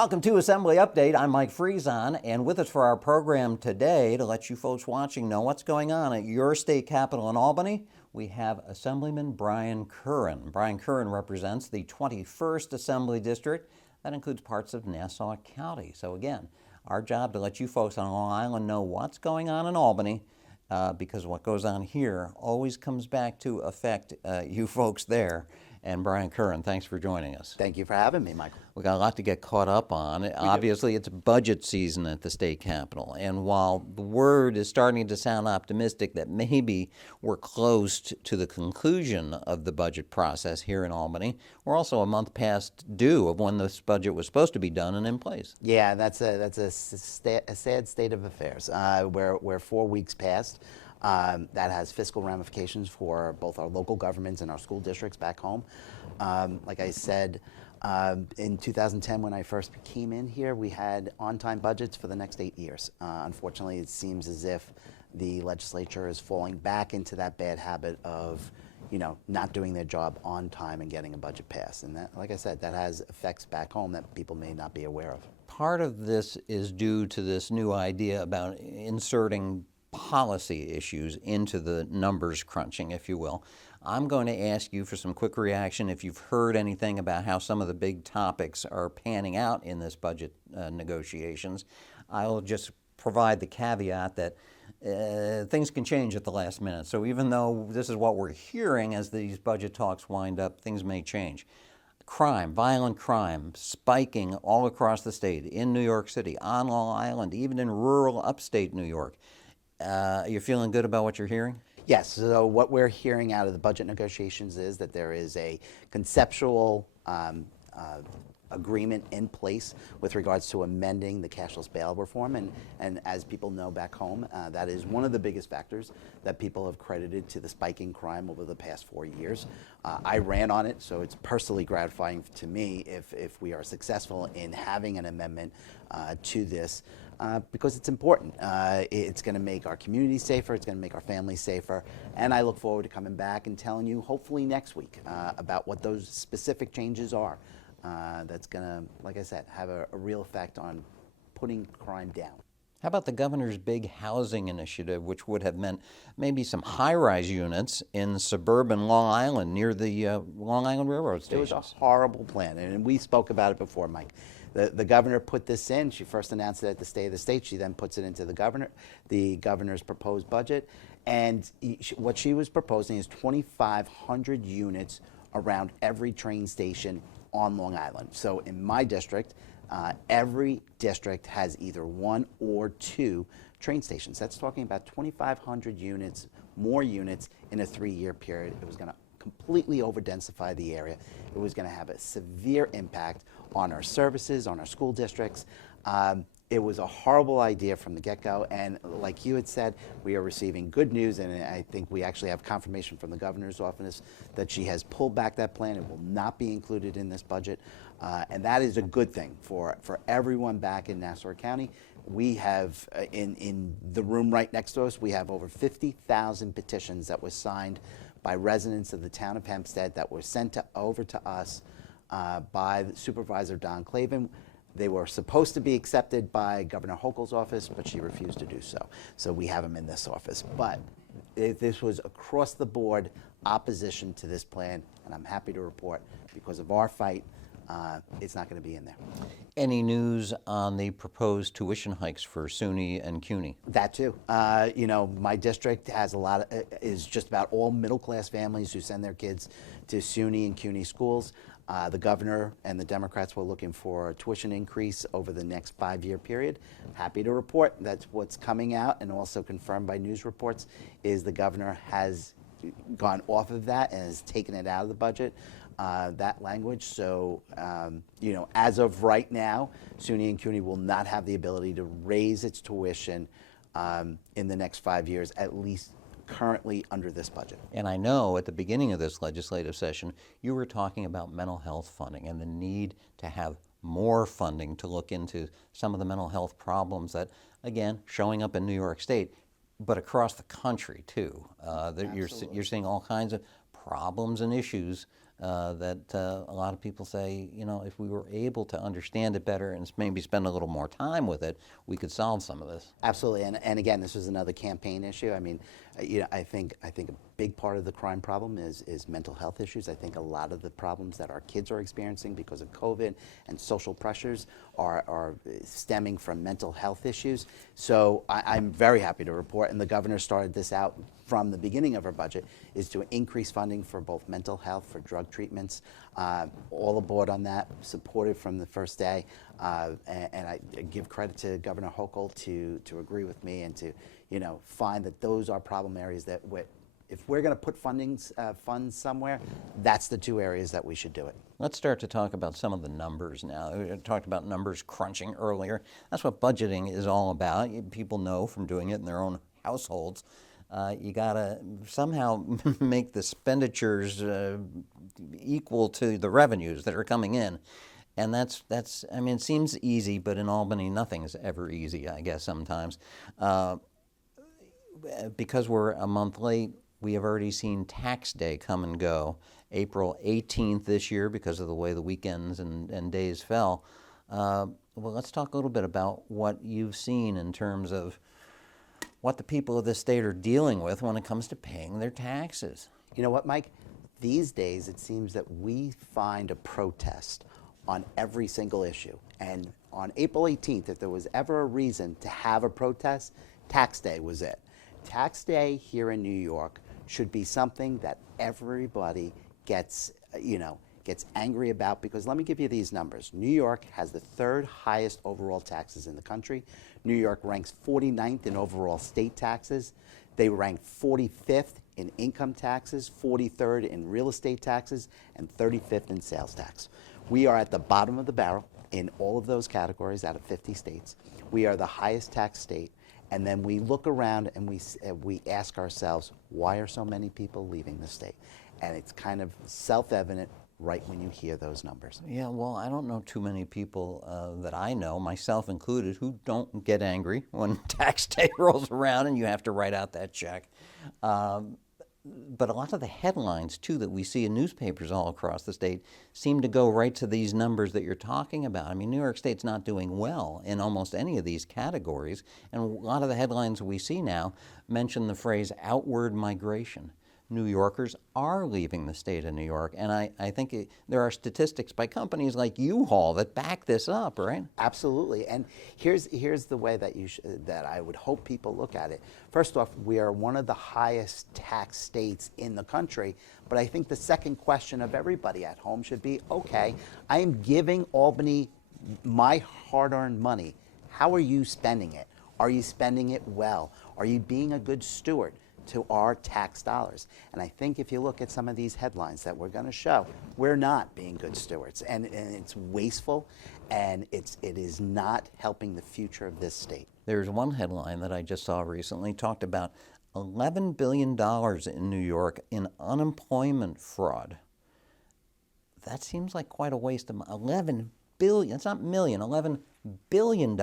Welcome to Assembly Update. I'm Mike Friesen, and with us for our program today to let you folks watching know what's going on at your state capitol in Albany, we have Assemblyman Brian Curran. Brian Curran represents the 21st Assembly District. That includes parts of Nassau County. So again, our job to let you folks on Long Island know what's going on in Albany, because what goes on here always comes back to affect you folks there. And Brian Curran, thanks for joining us. Thank you for having me, Michael. We got a lot to get caught up on. Obviously, it's budget season at the state capitol. And while the word is starting to sound optimistic that maybe we're close to the conclusion of the budget process here in Albany, we're also a month past due of when this budget was supposed to be done and in place. Yeah, that's a sad state of affairs. We're 4 weeks past. That has fiscal ramifications for both our local governments and our school districts back home. Like I said, in 2010, when I first came in here, we had on-time budgets for the next 8 years. Unfortunately, it seems as if the legislature is falling back into that bad habit of, not doing their job on time and getting a budget passed. And that, like I said, that has effects back home that people may not be aware of. Part of this is due to this new idea about inserting policy issues into the numbers crunching, if you will. I'm going to ask you for some quick reaction if you've heard anything about how some of the big topics are panning out in this budget negotiations. I'll just provide the caveat that things can change at the last minute. So even though this is what we're hearing as these budget talks wind up, things may change. Crime, violent crime, spiking all across the state, in New York City, on Long Island, even in rural upstate New York. You're feeling good about what you're hearing? Yes, so what we're hearing out of the budget negotiations is that there is a conceptual agreement in place with regards to amending the cashless bail reform. And as people know back home, that is one of the biggest factors that people have credited to the spiking crime over the past 4 years. I ran on it, so it's personally gratifying to me if we are successful in having an amendment to this. Because it's important. It's going to make our community safer, it's going to make our families safer, and I look forward to coming back and telling you, hopefully next week, about what those specific changes are. That's going to, like I said, have a real effect on putting crime down. How about the governor's big housing initiative, which would have meant maybe some high-rise units in suburban Long Island near the Long Island Railroad stations? It was a horrible plan, and we spoke about it before, Mike. The governor put this in. She first announced it at the State of the State. She then puts it into the governor's proposed budget. And what she was proposing is 2,500 units around every train station on Long Island. So in my district, every district has either 1 or 2 train stations. That's talking about 2,500 units, more units in a 3-year period. It was going to completely over-densify the area. It was going to have a severe impact on our services, on our school districts. It was a horrible idea from the get-go, and like you had said, we are receiving good news, and I think we actually have confirmation from the governor's office that she has pulled back that plan. It will not be included in this budget, and that is a good thing for everyone back in Nassau County. We have, in the room right next to us, we have over 50,000 petitions that were signed by residents of the town of Hempstead that were sent over to us by Supervisor Don Clavin. They were supposed to be accepted by Governor Hochul's office, but she refused to do so. So we have them in this office. But this was across the board opposition to this plan, and I'm happy to report because of our fight, it's not going to be in there. Any news on the proposed tuition hikes for SUNY and CUNY? That too. My district has is just about all middle-class families who send their kids to SUNY and CUNY schools. The governor and the Democrats were looking for a tuition increase over the next 5-year period. Happy to report that's what's coming out, and also confirmed by news reports, is the governor has gone off of that and has taken it out of the budget. That language. So, as of right now, SUNY and CUNY will not have the ability to raise its tuition in the next 5 years, at least currently under this budget. And I know at the beginning of this legislative session, you were talking about mental health funding and the need to have more funding to look into some of the mental health problems that, again, showing up in New York State, but across the country too. You're seeing all kinds of problems and issues that a lot of people say, you know, if we were able to understand it better and maybe spend a little more time with it, we could solve some of this. Absolutely, and again, this was another campaign issue. I mean, I think a big part of the crime problem is mental health issues. I think a lot of the problems that our kids are experiencing because of COVID and social pressures are stemming from mental health issues. So I'm very happy to report, and the governor started this out from the beginning of our budget, is to increase funding for both mental health, for drug treatments. All aboard on that, supported from the first day, and I give credit to Governor Hochul to agree with me and to, find that those are problem areas that if we're going to put funds somewhere, that's the two areas that we should do it. Let's start to talk about some of the numbers now. We talked about numbers crunching earlier. That's what budgeting is all about. People know from doing it in their own households. You got to somehow make the expenditures equal to the revenues that are coming in. And that's I mean, it seems easy, but in Albany, nothing is ever easy, I guess, sometimes. Because we're a month late, we have already seen tax day come and go. April 18th this year, because of the way the weekends and days fell. Well, let's talk a little bit about what you've seen in terms of what the people of this state are dealing with when it comes to paying their taxes. You know what, Mike? These days, it seems that we find a protest on every single issue. And on April 18th, if there was ever a reason to have a protest, tax day was it. Tax day here in New York should be something that everybody gets angry about, because let me give you these numbers. New York has the third highest overall taxes in the country. New York ranks 49th in overall state taxes. They rank 45th in income taxes, 43rd in real estate taxes, and 35th in sales tax. We are at the bottom of the barrel in all of those categories out of 50 states. We are the highest tax state. And then we look around and we ask ourselves, why are so many people leaving the state? And it's kind of self-evident right when you hear those numbers. Yeah, well, I don't know too many people that I know, myself included, who don't get angry when tax day rolls around and you have to write out that check. But a lot of the headlines, too, that we see in newspapers all across the state seem to go right to these numbers that you're talking about. I mean, New York State's not doing well in almost any of these categories. And a lot of the headlines we see now mention the phrase outward migration. New Yorkers are leaving the state of New York. And I think there are statistics by companies like U-Haul that back this up, right? Absolutely. And here's the way that that I would hope people look at it. First off, we are one of the highest tax states in the country. But I think the second question of everybody at home should be, okay, I am giving Albany my hard-earned money. How are you spending it? Are you spending it well? Are you being a good steward to our tax dollars? And I think if you look at some of these headlines that we're going to show, we're not being good stewards, and it's wasteful, and it is not helping the future of this state. There's one headline that I just saw recently, talked about $11 billion in New York in unemployment fraud. That seems like quite a waste of money. $11 billion, it's not million, $11 billion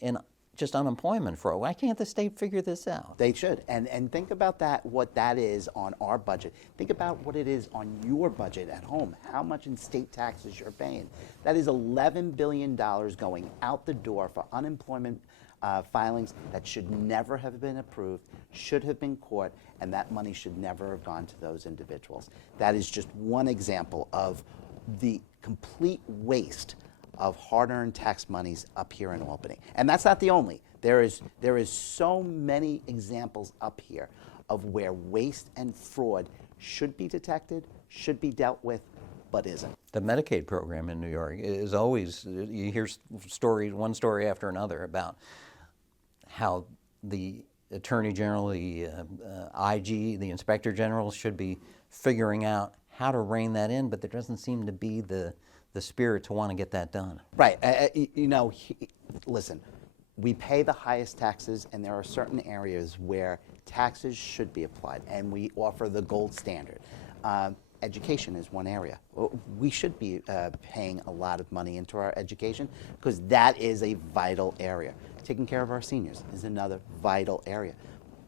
in just unemployment fraud. Why can't the state figure this out? They should. And think about that, what that is on our budget. Think about what it is on your budget at home, how much in state taxes you're paying. That is $11 billion going out the door for unemployment filings that should never have been approved, should have been caught, and that money should never have gone to those individuals. That is just one example of the complete waste of hard-earned tax monies up here in Albany. And that's not the only. There is so many examples up here of where waste and fraud should be detected, should be dealt with, but isn't. The Medicaid program in New York is always, you hear one story after another about how the Attorney General, the IG, the Inspector General should be figuring out how to rein that in, but there doesn't seem to be the spirit to want to get that done. Right. Listen, we pay the highest taxes, and there are certain areas where taxes should be applied, and we offer the gold standard. Education is one area. We should be paying a lot of money into our education, because that is a vital area. Taking care of our seniors is another vital area.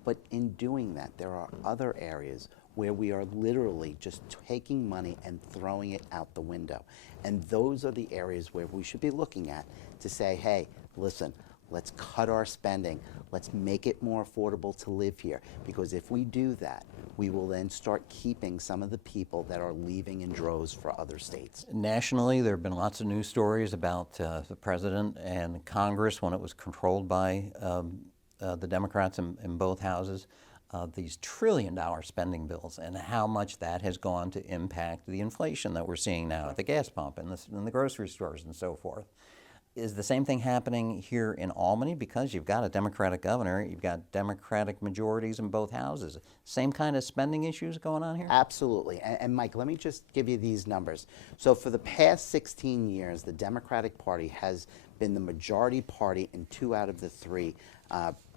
But in doing that, there are other areas where we are literally just taking money and throwing it out the window. And those are the areas where we should be looking at to say, hey, listen, let's cut our spending. Let's make it more affordable to live here. Because if we do that, we will then start keeping some of the people that are leaving in droves for other states. Nationally, there have been lots of news stories about the president and Congress when it was controlled by the Democrats in both houses, these trillion-dollar spending bills and how much that has gone to impact the inflation that we're seeing now at the gas pump and in the grocery stores and so forth. Is the same thing happening here in Albany? Because you've got a Democratic governor, you've got Democratic majorities in both houses. Same kind of spending issues going on here? Absolutely. And Mike, let me just give you these numbers. So for the past 16 years, the Democratic Party has been the majority party in 2 out of the 3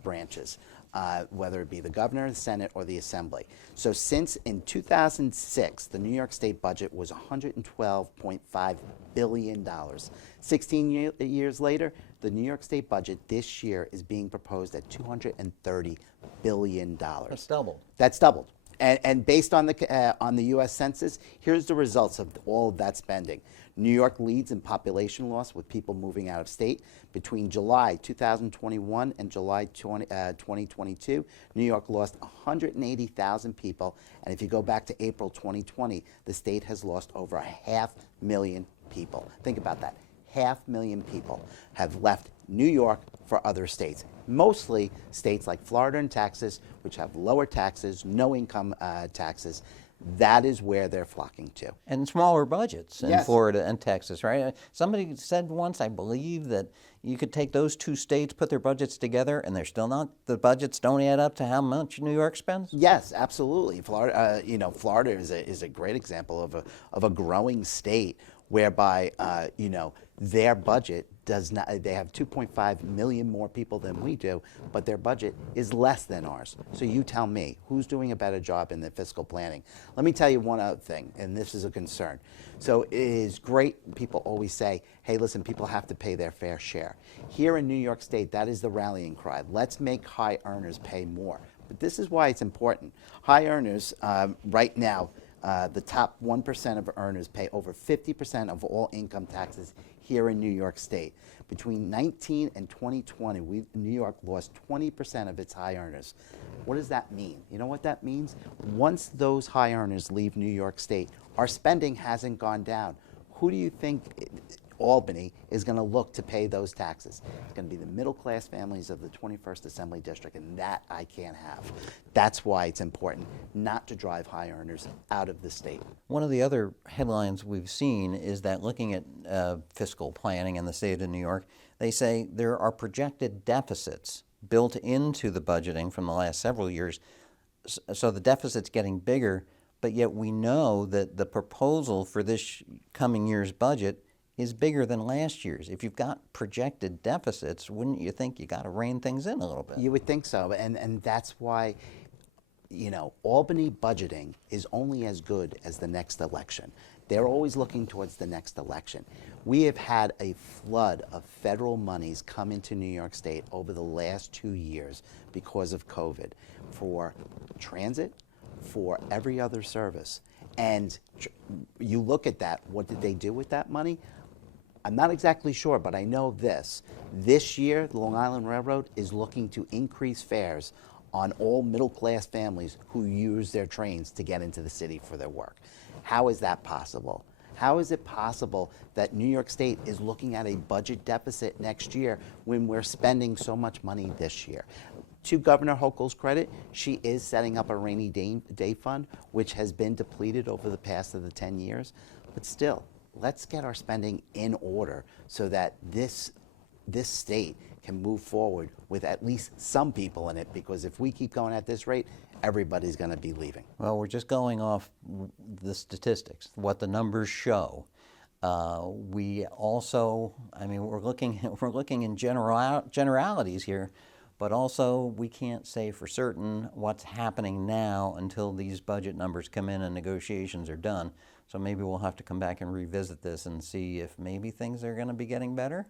branches, whether it be the governor, the Senate, or the Assembly. So since in 2006, the New York State budget was $112.5 billion. 16 years later, the New York State budget this year is being proposed at $230 billion. That's doubled. That's doubled. And based on the U.S. Census, here's the results of all of that spending. New York leads in population loss with people moving out of state. Between July 2021 and July 2022, New York lost 180,000 people. And if you go back to April 2020, the state has lost over 500,000 people. Think about that. 500,000 people have left New York for other states, mostly states like Florida and Texas, which have lower taxes, no income taxes. That is where they're flocking to. And smaller budgets in Yes. Florida and Texas, right? Somebody said once, I believe, that you could take those 2 states, put their budgets together, and they're still not, the budgets don't add up to how much New York spends? Yes, absolutely. Florida, Florida is a great example of a growing state whereby, their budget does not, they have 2.5 million more people than we do, but their budget is less than ours. So you tell me, who's doing a better job in the fiscal planning? Let me tell you one other thing, and this is a concern. So it is great, people always say, hey, listen, people have to pay their fair share. Here in New York State, that is the rallying cry. Let's make high earners pay more. But this is why it's important. High earners, right now, the top 1% of earners pay over 50% of all income taxes here in New York State. Between 19 and 2020, New York lost 20% of its high earners. What does that mean? You know what that means? Once those high earners leave New York State, our spending hasn't gone down. Who do you think Albany is going to look to pay those taxes? It's going to be the middle-class families of the 21st Assembly District, and that I can't have. That's why it's important not to drive high earners out of the state. One of the other headlines we've seen is that looking at fiscal planning in the state of New York, they say there are projected deficits built into the budgeting from the last several years. So the deficit's getting bigger, but yet we know that the proposal for this coming year's budget is bigger than last year's. If you've got projected deficits, wouldn't you think you got to rein things in a little bit? You would think so, and that's why, Albany budgeting is only as good as the next election. They're always looking towards the next election. We have had a flood of federal monies come into New York State over the last 2 years because of COVID for transit, for every other service. And you look at that, what did they do with that money? I'm not exactly sure, but I know this. This year, the Long Island Railroad is looking to increase fares on all middle-class families who use their trains to get into the city for their work. How is that possible? How is it possible that New York State is looking at a budget deficit next year when we're spending so much money this year? To Governor Hochul's credit, she is setting up a rainy day fund, which has been depleted over the past of the 10 years. But still, let's get our spending in order so that this state can move forward with at least some people in it, because if we keep going at this rate, everybody's going to be leaving. Well, we're just going off the statistics, what the numbers show. We also, we're looking in generalities here, but also we can't say for certain what's happening now until these budget numbers come in and negotiations are done. So maybe we'll have to come back and revisit this and see if maybe things are going to be getting better.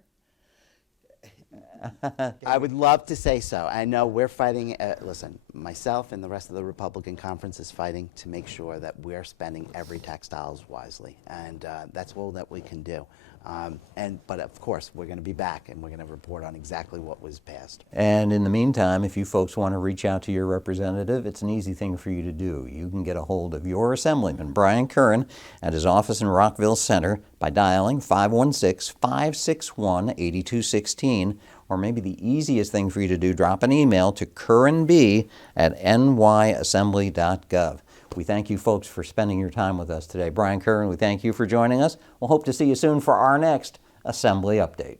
I would love to say so. I know we're fighting, listen, myself and the rest of the Republican conference is fighting to make sure that we're spending every tax dollars wisely. And that's all that we can do. But of course, we're going to be back and we're going to report on exactly what was passed. And in the meantime, if you folks want to reach out to your representative, it's an easy thing for you to do. You can get a hold of your Assemblyman, Brian Curran, at his office in Rockville Center by dialing 516-561-8216, or maybe the easiest thing for you to do, drop an email to curranb@nyassembly.gov. We thank you folks for spending your time with us today. Brian Curran, we thank you for joining us. We'll hope to see you soon for our next Assembly Update.